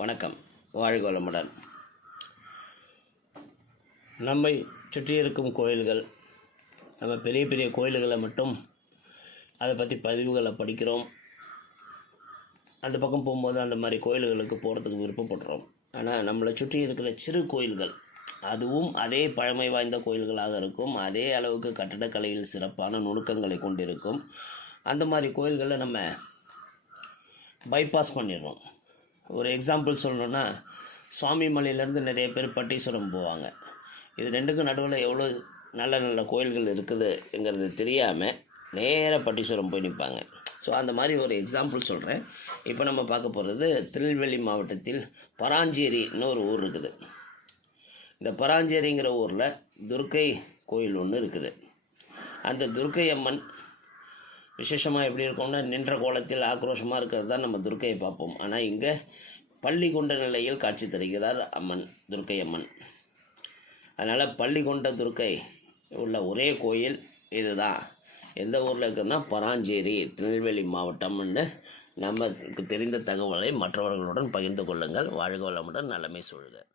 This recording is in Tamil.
வணக்கம். வாழ்க வளமுடன். நம்மை சுற்றி இருக்கும் கோயில்கள், நம்ம பெரிய பெரிய கோயில்களை மட்டும் அதை பற்றி பதிவுகளை படிக்கிறோம். அந்த பக்கம் போகும்போது அந்த மாதிரி கோயில்களுக்கு போகிறதுக்கு விருப்பப்படுறோம். ஆனால் நம்மளை சுற்றி இருக்கிற சிறு கோயில்கள், அதுவும் அதே பழமை வாய்ந்த கோயில்களாக இருக்கும், அதே அளவுக்கு கட்டடக்கலையில் சிறப்பான நுணுக்கங்களை கொண்டிருக்கும். அந்த மாதிரி கோயில்களை நம்ம பைபாஸ் பண்ணிடுறோம். ஒரு எக்ஸாம்பிள் சொல்லணுன்னா, சுவாமி மலையிலேருந்து நிறைய பேர் பட்டீஸ்வரம் போவாங்க. இது ரெண்டுக்கும் நடுவில் எவ்வளோ நல்ல நல்ல கோயில்கள் இருக்குதுங்கிறது தெரியாமல் நேராக பட்டீஸ்வரம் போய் நிற்பாங்க. ஸோ அந்த மாதிரி ஒரு எக்ஸாம்பிள் சொல்கிறேன். இப்போ நம்ம பார்க்க போகிறது திருநெல்வேலி மாவட்டத்தில் பராஞ்சேரின்னு ஒரு ஊர் இருக்குது. இந்த பராஞ்சேரிங்கிற ஊரில் துர்க்கை கோயில் ஒன்று இருக்குது. அந்த துர்க்கை அம்மன் விசேஷமாக எப்படி இருக்கும்னா, நின்ற கோலத்தில் ஆக்ரோஷமாக இருக்கிறது தான் நம்ம துர்க்கையை பார்ப்போம். ஆனால் இங்கே பள்ளி கொண்ட நிலையில் காட்சி தருகிறார் அம்மன், துர்க்கை அம்மன். அதனால் பள்ளி கொண்ட துர்க்கை உள்ள ஒரே கோயில் இதுதான். எந்த ஊரில் இருக்குதுன்னா பராஞ்சேரி, திருநெல்வேலி மாவட்டம்னு நமக்கு தெரிந்த தகவலை மற்றவர்களுடன் பகிர்ந்து கொள்ளுங்கள். வாழ்க வளமுடன், நலமே சூழ்க.